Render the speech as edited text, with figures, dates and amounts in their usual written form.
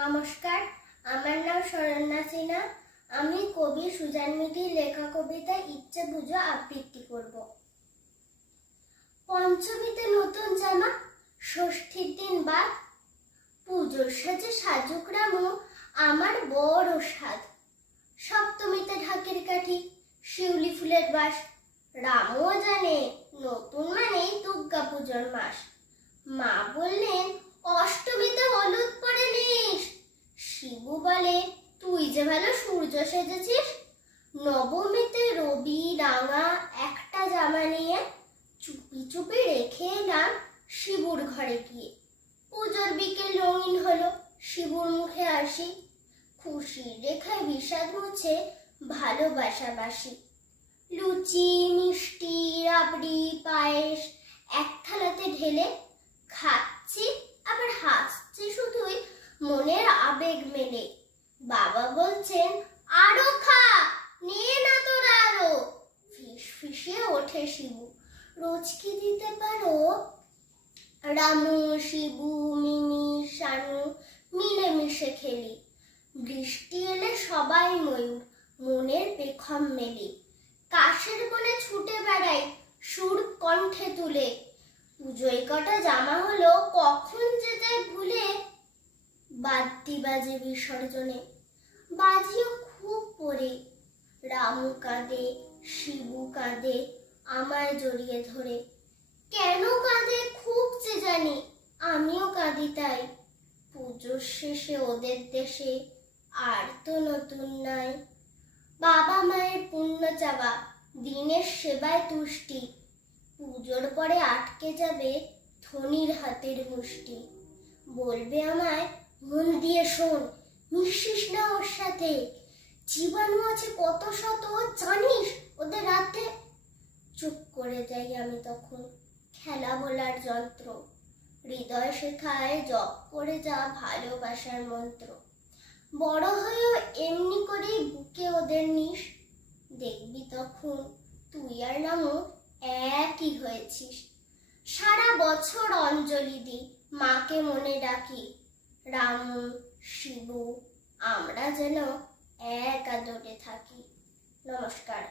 নমস্কার, আমার নাম শরণ্যা সিনহা। আমি কবি সুজান মিটির লেখা কবিতা ইচ্ছে বুঝো আবৃত্তি করব। পঞ্চমীতে নতুন জামা, ষষ্ঠীর দিন বাদ, পুজোর সাজে সাজুক রামু আমার বড় সাধ। সপ্তমীতে ঢাকের কাঠি, শিউলি ফুলের বাস, রামও জানে নতুন মানেই দুর্গা পুজোর মাস। মা বললেন অষ্টমীতে হলুদ পরে নিস, শিবু বলে তুই যে ভালো সূর্য সেজেছিস। নবমীতে রবি রাঙা একটা জামা নিয়ে চুপি চুপি রেখে এলাম শিবুর ঘরে গিয়ে। পুজোর বিকেল রঙিন হলো, শিবুর মুখে হাসি, খুশির রেখায় বিষাদ মুছে ভালোবাসা বাসি। লুচি মিষ্টি রাবড়ি পায়েস এক থালাতে ঢেলে খাচ্ছি আবার হাসছি, শুধুই মনের আবেগ মেলে। বাবা বলছেন আরো খা, নে না তোরা আরো। ফিস ফিসিয়ে ওঠে শিবু, রোজ কি দিতে পারো? রামু শিবু মিমি শানু মিলেমিশে খেলি, বৃষ্টি এলে সবাই ময়ূর মনের পেখম মেলি। কাশের কোণে ছুটে বেড়াই সুর কণ্ঠে তুলে, পুজোয় কটা জামা হলো কখন যে যাই ভুলে। বাদ্যি বাজে বিসর্জনে, বাজিও খুব পড়ে, রামু কাঁদে শিবু কাঁদে আমায় জড়িয়ে ধরে। কেন কাঁদে খুব যে জানি, আমিও কাঁদি তাই। পুজোর শেষে ওদের দেশে আর তো নতুন নাই। বাবা মায়ের পুণ্য চাওয়া, দিনের সেবায় তুষ্টি, পুজোর পরে আটকে যাবে ধনির হাতের মুষ্টি। বলবে আমায় মন দিয়ে শোন, মিশিস না ওর সাথে, জীবাণু আছে কত শত জানিস ওদের রাতে। চুপ করে যাই আমি তখন, খেলা বলার যন্ত্র, হৃদয় শেখায় জপ করে যা ভালোবাসার মন্ত্র। বড় হয়েও এমনি করেই বুকে ওদের নিস, দেখবি তখন তুই আর রামু একই হয়েছিস। সারা বছর অঞ্জলি দিই, মাকে মনে ডাকি, রামু শিবু আমরা যেন এক আদরে থাকি। নমস্কার।